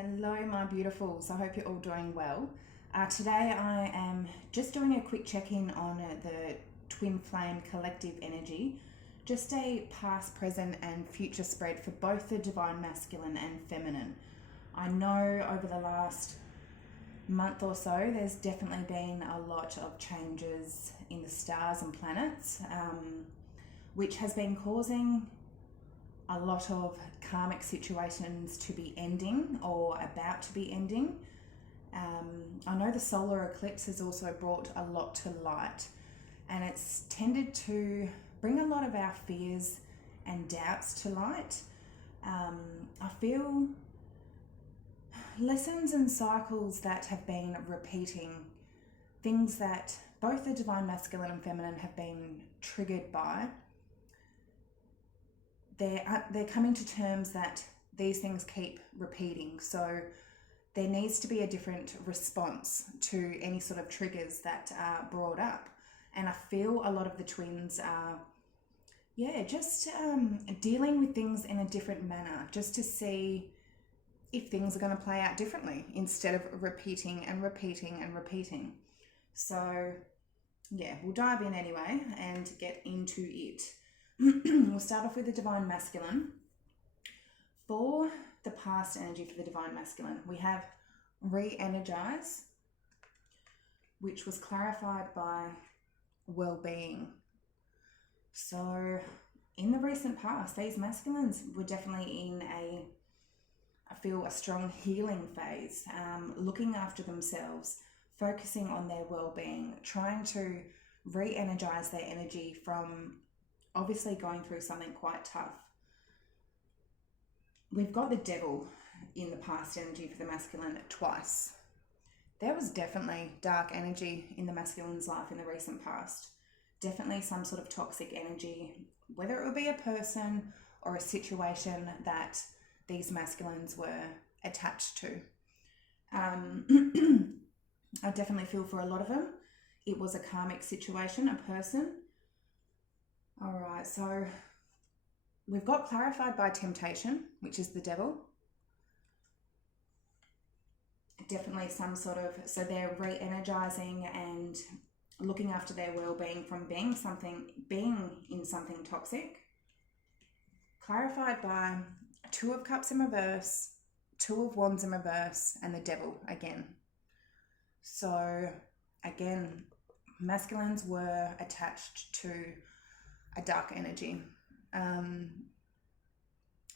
Hello, my beautifuls. I hope you're all doing well. Today, I am just doing a quick check in on the twin flame collective energy, just a past, present, and future spread for both the divine masculine and feminine. I know over the last month or so, there's definitely been a lot of changes in the stars and planets, which has been causing a lot of karmic situations to be ending or about to be ending. I know the solar eclipse has also brought a lot to light, and it's tended to bring a lot of our fears and doubts to light. I feel lessons and cycles that have been repeating, things that both the divine masculine and feminine have been triggered by. They're coming to terms that these things keep repeating. So there needs to be a different response to any sort of triggers that are brought up. And I feel a lot of the twins are, just dealing with things in a different manner, just to see if things are going to play out differently instead of repeating and repeating and repeating. So we'll dive in anyway and get into it. We'll start off with the divine masculine. For the past energy for the divine masculine, we have re-energize, which was clarified by well-being. So in the recent past, these masculines were definitely in a strong healing phase, looking after themselves, focusing on their well-being, trying to re-energize their energy from obviously going through something quite tough. We've got the devil in the past energy for the masculine twice. There was definitely dark energy in the masculine's life in the recent past. Definitely some sort of toxic energy, whether it would be a person or a situation that these masculines were attached to. I definitely feel for a lot of them, it was a karmic situation, a person. All right, so we've got clarified by temptation, which is the devil. Definitely some sort of, so they're re-energizing and looking after their well-being from being in something toxic. Clarified by Two of Cups in reverse, Two of Wands in reverse, and the devil again. So again, masculines were attached to a dark energy.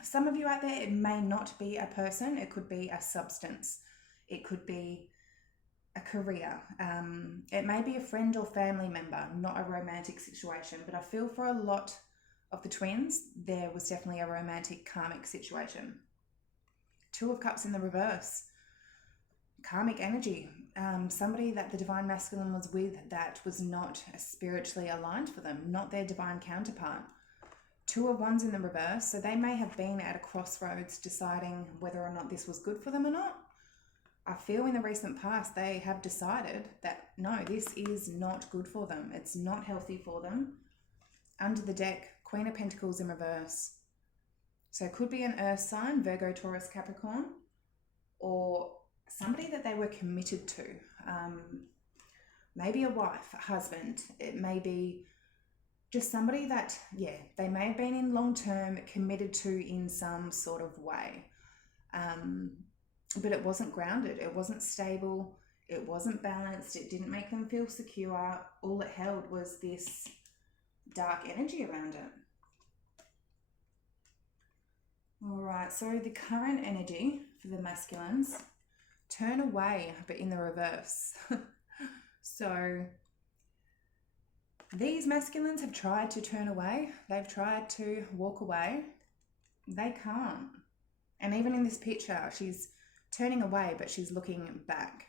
Some of you out there, it may not be a person, it could be a substance, it could be a career, it may be a friend or family member, not a romantic situation, but I feel for a lot of the twins, there was definitely a romantic karmic situation. Two of Cups in the reverse, karmic energy, somebody that the divine masculine was with that was not spiritually aligned for them, not their divine counterpart. Two of Wands in the reverse, so they may have been at a crossroads deciding whether or not this was good for them or not. I feel in the recent past they have decided that no, this is not good for them, it's not healthy for them. Under the deck, Queen of Pentacles in reverse, so it could be an earth sign, Virgo, Taurus, Capricorn, or somebody that they were committed to, maybe a wife, a husband. It may be just somebody that, they may have been in long-term committed to in some sort of way, but it wasn't grounded, it wasn't stable, it wasn't balanced, it didn't make them feel secure. All it held was this dark energy around it. All right, so the current energy for the masculines, turn away, but in the reverse. So these masculines have tried to turn away. They've tried to walk away. They can't. And even in this picture, she's turning away, but she's looking back.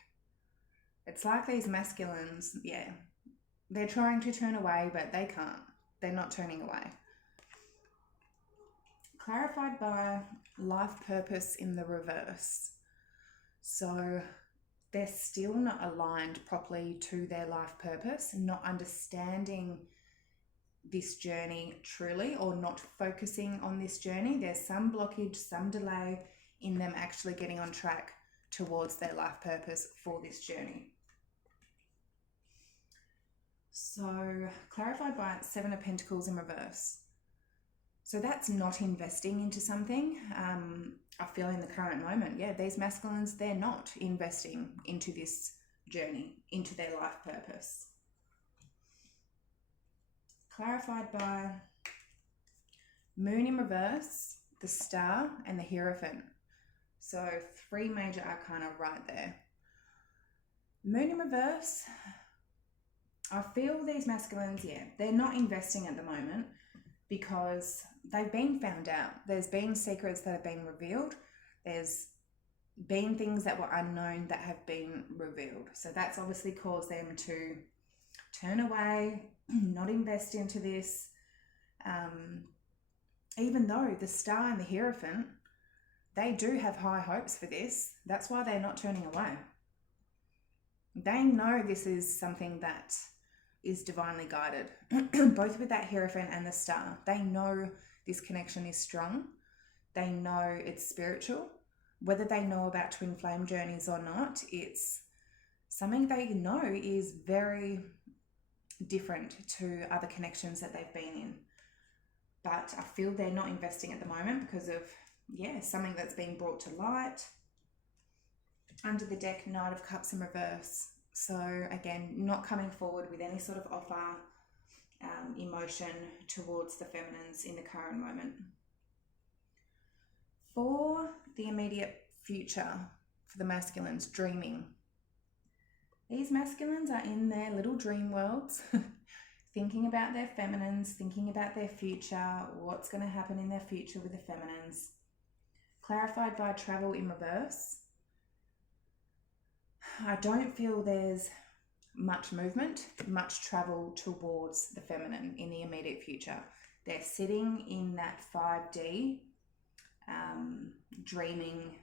It's like these masculines, they're trying to turn away, but they can't. They're not turning away. Clarified by life purpose in the reverse. So they're still not aligned properly to their life purpose, not understanding this journey truly, or not focusing on this journey. There's some blockage, some delay in them actually getting on track towards their life purpose for this journey. So clarified by Seven of Pentacles in reverse. So that's not investing into something. I feel in the current moment, yeah, these masculines, they're not investing into this journey, into their life purpose. Clarified by Moon in reverse, the Star, and the Hierophant. So 3 major arcana right there. Moon in reverse, I feel these masculines, yeah, they're not investing at the moment because they've been found out. There's been secrets that have been revealed. There's been things that were unknown that have been revealed. So that's obviously caused them to turn away, not invest into this. Even though the Star and the Hierophant, they do have high hopes for this. That's why they're not turning away. They know this is something that is divinely guided. Both with that Hierophant and the Star, they know this connection is strong. They know it's spiritual. Whether they know about twin flame journeys or not, it's something they know is very different to other connections that they've been in. But I feel they're not investing at the moment because of, yeah, something that's being brought to light. Under the deck, Knight of Cups in reverse. So again, not coming forward with any sort of offer, emotion towards the feminines in the current moment. For the immediate future, for the masculines, dreaming. These masculines are in their little dream worlds, thinking about their feminines, thinking about their future, what's going to happen in their future with the feminines. Clarified by Travel in reverse. I don't feel there's much movement, much travel towards the feminine in the immediate future. They're sitting in that 5D, dreaming,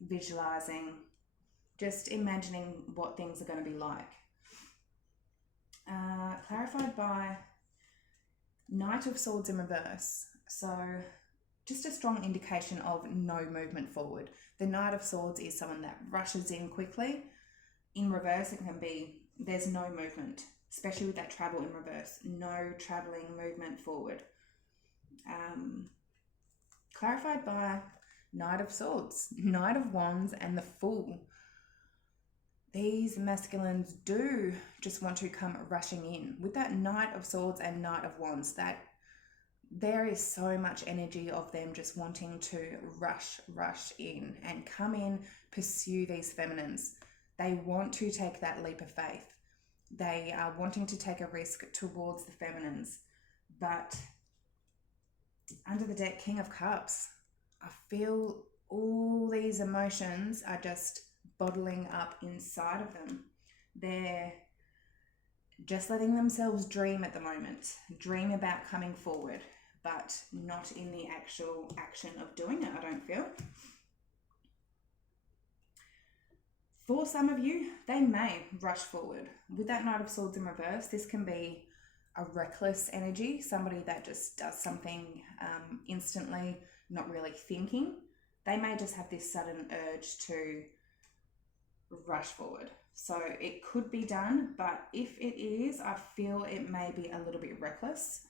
visualizing, just imagining what things are going to be like. Clarified by Knight of Swords in reverse. So just a strong indication of no movement forward. The Knight of Swords is someone that rushes in quickly. In reverse, it can be there's no movement, especially with that travel in reverse. No traveling movement forward. Clarified by Knight of Swords, Knight of Wands, and the Fool. These masculines do just want to come rushing in. With that Knight of Swords and Knight of Wands, that there is so much energy of them just wanting to rush in and come in, pursue these feminines. They want to take that leap of faith. They are wanting to take a risk towards the feminines. But under the deck, King of Cups, I feel all these emotions are just bottling up inside of them. They're just letting themselves dream at the moment, dream about coming forward, but not in the actual action of doing it, I don't feel. For some of you, they may rush forward. With that Knight of Swords in reverse, this can be a reckless energy, somebody that just does something instantly, not really thinking. They may just have this sudden urge to rush forward. So it could be done, but if it is, I feel it may be a little bit reckless.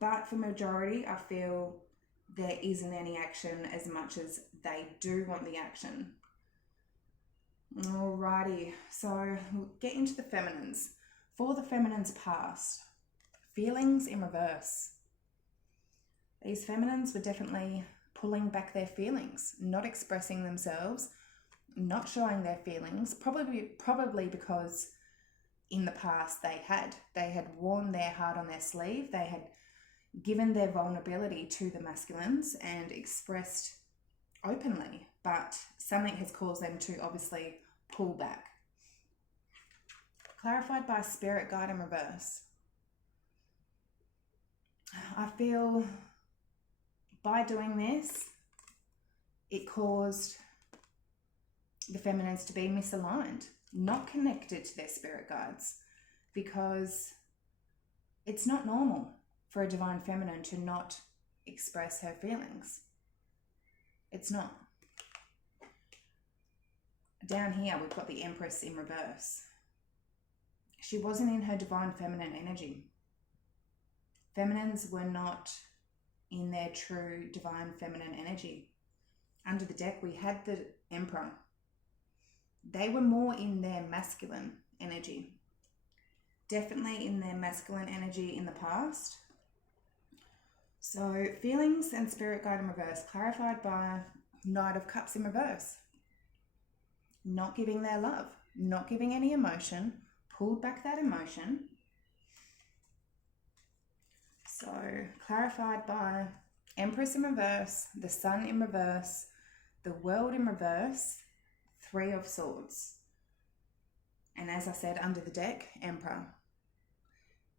But for majority, I feel there isn't any action as much as they do want the action. Alrighty, so we'll get into the feminines. For the feminines past, feelings in reverse. These feminines were definitely pulling back their feelings, not expressing themselves, not showing their feelings, probably because in the past they had worn their heart on their sleeve, they had given their vulnerability to the masculines and expressed openly, but something has caused them to obviously pull back. Clarified by Spirit Guide in reverse. I feel by doing this, it caused the feminines to be misaligned, not connected to their spirit guides, because it's not normal for a divine feminine to not express her feelings. It's not. Down here, we've got the Empress in reverse. She wasn't in her divine feminine energy. Feminines were not in their true divine feminine energy. Under the deck, we had the Emperor. They were more in their masculine energy. Definitely in their masculine energy in the past. So feelings and spirit guide in reverse, clarified by Knight of Cups in reverse. Not giving their love, not giving any emotion, pulled back that emotion. So clarified by Empress in reverse, the Sun in reverse, the World in reverse, Three of Swords. And as I said, under the deck, Emperor.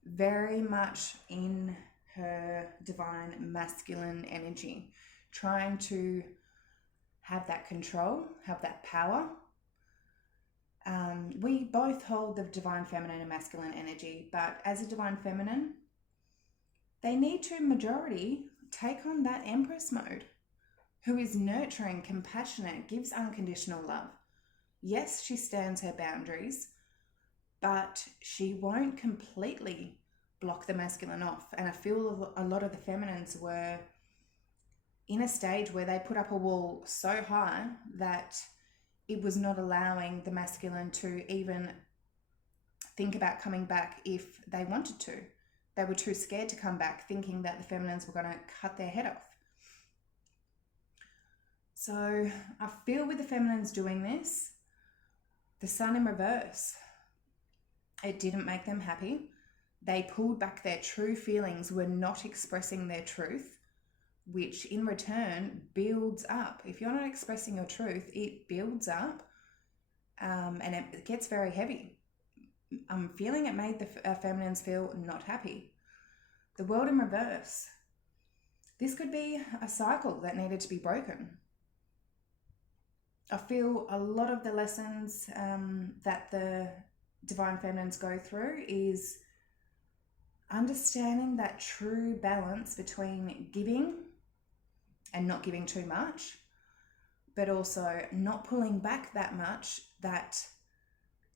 Very much in her divine masculine energy, trying to have that control, have that power. We both hold the divine feminine and masculine energy, but as a divine feminine, they need to, majority, take on that Empress mode, who is nurturing, compassionate, gives unconditional love. Yes, she stands her boundaries, but she won't completely block the masculine off. And I feel a lot of the feminines were in a stage where they put up a wall so high that it was not allowing the masculine to even think about coming back if they wanted to. They were too scared to come back, thinking that the feminines were going to cut their head off. So I feel with the feminines doing this, the Sun in reverse, it didn't make them happy. They pulled back their true feelings, were not expressing their truth, which in return builds up. If you're not expressing your truth, it builds up, and it gets very heavy. I'm feeling it made the feminines feel not happy. The World in reverse. This could be a cycle that needed to be broken. I feel a lot of the lessons that the divine feminines go through is understanding that true balance between giving and not giving too much, but also not pulling back that much that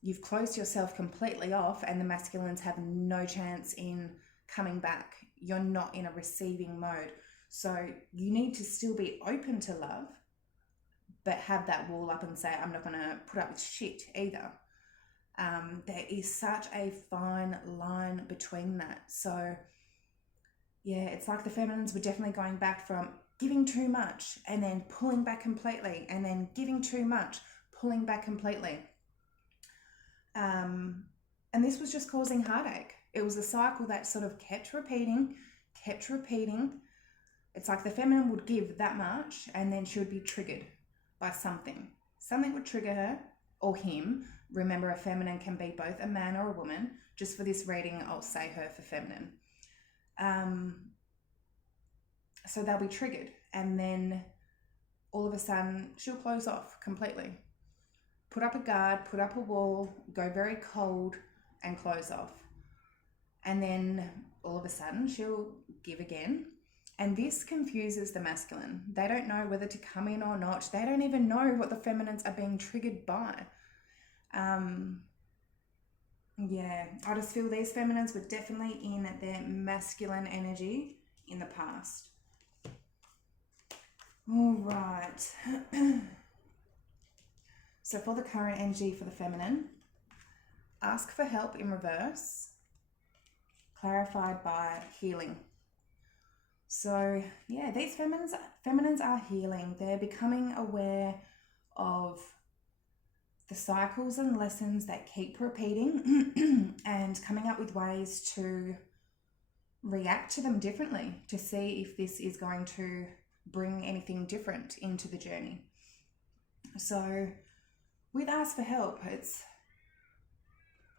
you've closed yourself completely off and the masculines have no chance in coming back. You're not in a receiving mode. So you need to still be open to love, but have that wall up and say, I'm not going to put up with shit either. There is such a fine line between that. So yeah, it's like the feminines were definitely going back from giving too much and then pulling back completely, and then giving too much, pulling back completely. And this was just causing heartache. It was a cycle that sort of kept repeating. It's like the feminine would give that much and then she would be triggered by something. Something would trigger her or him. Remember, a feminine can be both a man or a woman. Just for this reading, I'll say her for feminine. So they'll be triggered, and then all of a sudden she'll close off completely. Put up a guard, put up a wall, go very cold and close off. And then all of a sudden she'll give again. And this confuses the masculine. They don't know whether to come in or not. They don't even know what the feminines are being triggered by. Yeah, I just feel these feminines were definitely in their masculine energy in the past. All right. So for the current energy for the feminine, ask for help in reverse, clarified by healing. So yeah, these feminines are healing. They're becoming aware of the cycles and lessons that keep repeating and coming up with ways to react to them differently, to see if this is going to bring anything different into the journey. So with ask for help, it's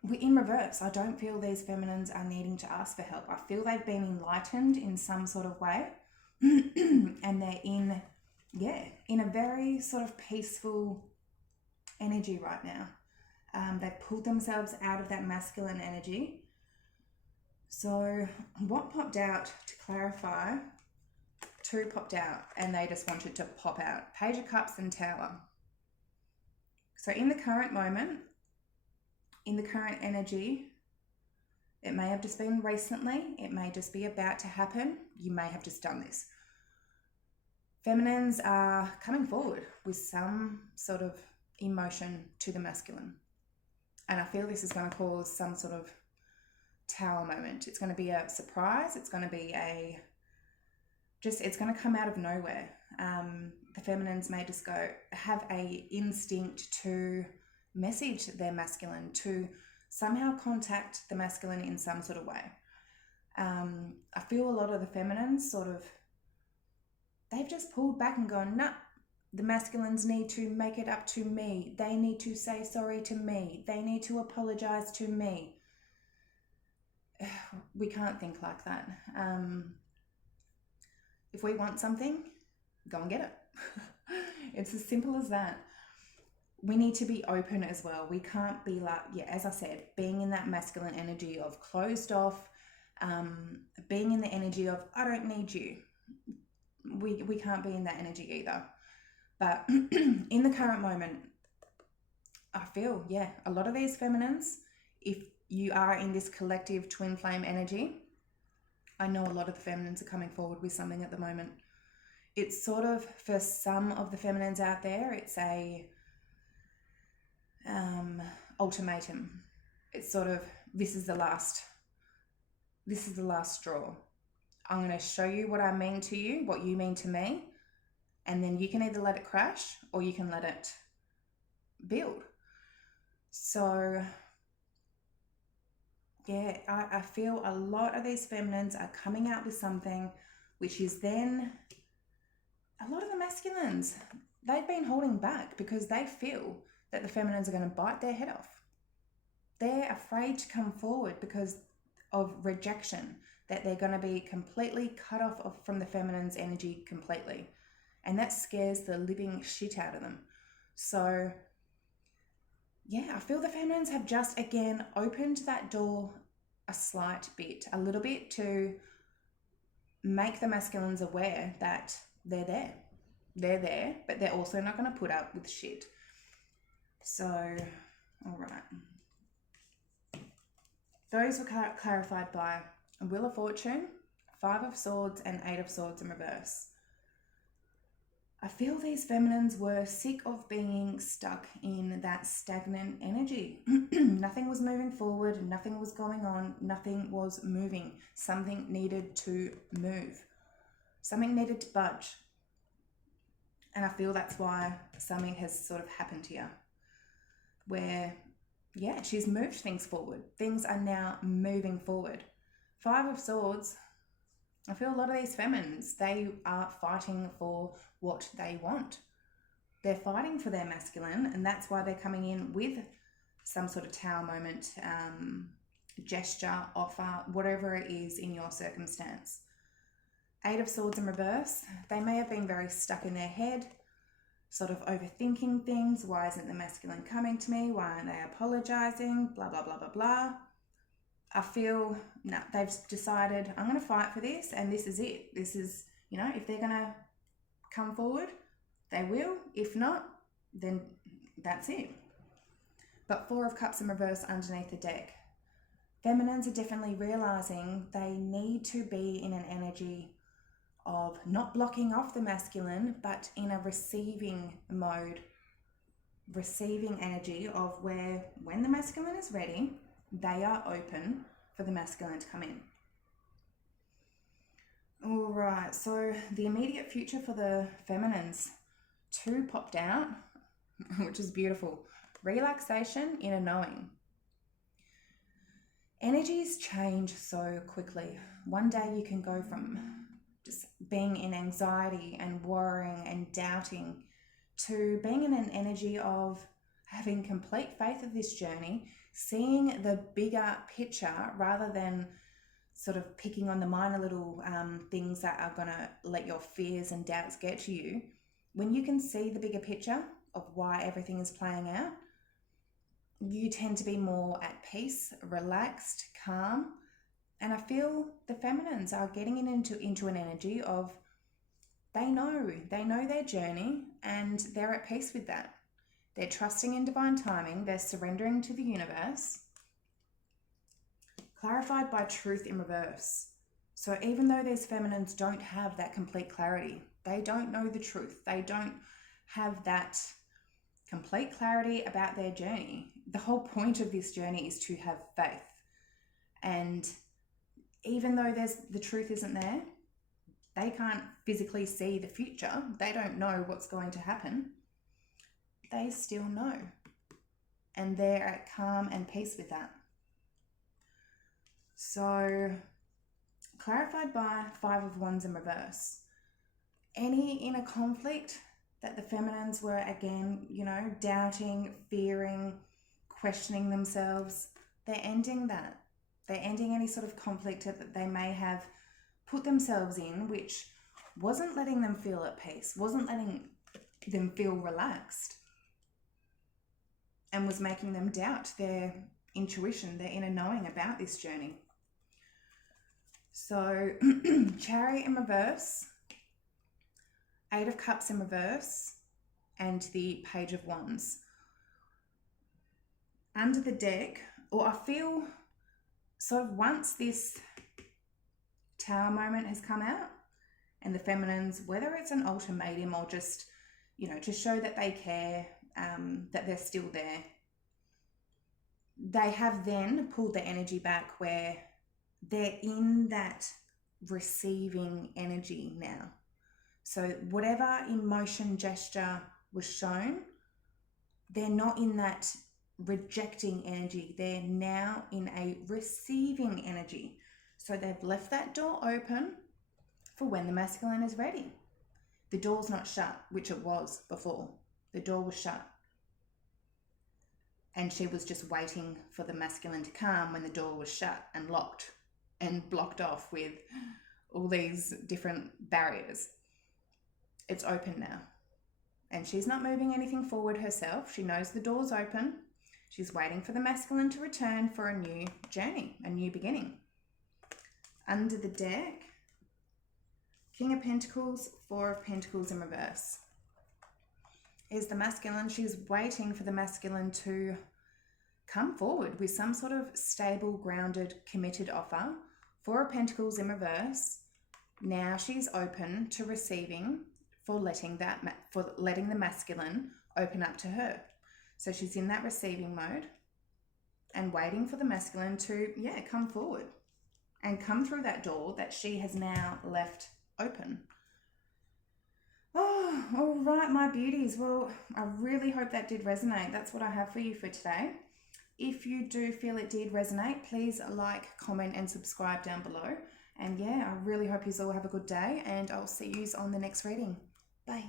in reverse. I don't feel these feminines are needing to ask for help. I feel they've been enlightened in some sort of way and they're in a very sort of peaceful energy right now. They've pulled themselves out of that masculine energy. So what popped out to clarify Two popped out and they just wanted to pop out. Page of Cups and Tower. So in the current moment, in the current energy, it may have just been recently, it may just be about to happen. You may have just done this. Feminines are coming forward with some sort of emotion to the masculine. And I feel this is going to cause some sort of Tower moment. It's going to be a surprise. It's going to be it's going to come out of nowhere. The feminines may just have a instinct to message their masculine, to somehow contact the masculine in some sort of way. I feel a lot of the feminines they've just pulled back and gone, nah, the masculines need to make it up to me. They need to say sorry to me. They need to apologize to me. We can't think like that. If we want something, go and get it. It's as simple as that. We need to be open as well. We can't be like, as I said, being in that masculine energy of closed off, being in the energy of, I don't need you. We can't be in that energy either. But in the current moment, I feel, a lot of these feminines, if you are in this collective twin flame energy, I know a lot of the feminines are coming forward with something at the moment. It's sort of, for some of the feminines out there, it's a ultimatum. It's sort of, this is the last straw. I'm going to show you what I mean to you, what you mean to me, and then you can either let it crash or you can let it build. So I feel a lot of these feminines are coming out with something which is then, a lot of the masculines, they've been holding back because they feel that the feminines are going to bite their head off. They're afraid to come forward because of rejection, that they're going to be completely cut off from the feminine's energy completely. And that scares the living shit out of them. So I feel the feminines have just, again, opened that door a little bit to make the masculines aware that they're there. They're there, but they're also not going to put up with shit. So, all right. Those were clarified by Wheel of Fortune, 5 of Swords, and 8 of Swords in reverse. I feel these feminines were sick of being stuck in that stagnant energy. Nothing was moving forward, nothing was going on, nothing was moving. Something needed to move. Something needed to budge. And I feel that's why something has sort of happened here. Where, she's moved things forward. Things are now moving forward. 5 of Swords, I feel a lot of these feminines, they are fighting for what they want. They're fighting for their masculine, and that's why they're coming in with some sort of Tower moment, gesture, offer, whatever it is in your circumstance. 8 of Swords in reverse, they may have been very stuck in their head, sort of overthinking things. Why isn't the masculine coming to me? Why aren't they apologizing? Blah, blah, blah, blah, blah. I feel, they've decided, I'm going to fight for this, and this is it. This is, if they're going to come forward, they will. If not, then that's it. But 4 of Cups in reverse underneath the deck. Feminines are definitely realizing they need to be in an energy of not blocking off the masculine, but in a receiving mode, receiving energy of where when the masculine is ready, they are open for the masculine to come in. All right, so the immediate future for the feminines. 2 popped out, which is beautiful. Relaxation, inner knowing. Energies change so quickly. One day you can go from just being in anxiety and worrying and doubting to being in an energy of having complete faith of this journey, seeing the bigger picture rather than sort of picking on the minor little things that are going to let your fears and doubts get to you. When you can see the bigger picture of why everything is playing out, you tend to be more at peace, relaxed, calm. And I feel the feminines are getting into an energy of they know their journey, and they're at peace with that. They're trusting in divine timing. They're surrendering to the universe. Clarified by truth in reverse. So even though these feminines don't have that complete clarity, they don't know the truth, they don't have that complete clarity about their journey. The whole point of this journey is to have faith. And even though the truth isn't there, they can't physically see the future, they don't know what's going to happen, they still know. And they're at calm and peace with that. So, clarified by Five of Wands in reverse. Any inner conflict that the feminines were, again, doubting, fearing, questioning themselves, they're ending that. They're ending any sort of conflict that they may have put themselves in, which wasn't letting them feel at peace, wasn't letting them feel relaxed, and was making them doubt their intuition, their inner knowing about this journey. So, Chariot in reverse, Eight of Cups in reverse, and the Page of Wands. Under the deck, or I feel sort of once this Tower moment has come out, and the feminines, whether it's an ultimatum or just, to show that they care, that they're still there, they have then pulled their energy back where they're in that receiving energy now. So whatever emotion gesture was shown, they're not in that rejecting energy. They're now in a receiving energy. So they've left that door open for when the masculine is ready. The door's not shut, which it was before. The door was shut. And she was just waiting for the masculine to come when the door was shut and locked and blocked off with all these different barriers. It's open now. And she's not moving anything forward herself. She knows the door's open. She's waiting for the masculine to return for a new journey, a new beginning. Under the deck, King of Pentacles, Four of Pentacles in reverse. Is the masculine. She's waiting for the masculine to come forward with some sort of stable, grounded, committed offer. Four of Pentacles in reverse. Now she's open to receiving, for letting the masculine open up to her. So she's in that receiving mode and waiting for the masculine to, come forward and come through that door that she has now left open. Oh, all right, my beauties. Well, I really hope that did resonate. That's what I have for you for today. If you do feel it did resonate, please like, comment, and subscribe down below. And I really hope you all have a good day, and I'll see you on the next reading. Bye.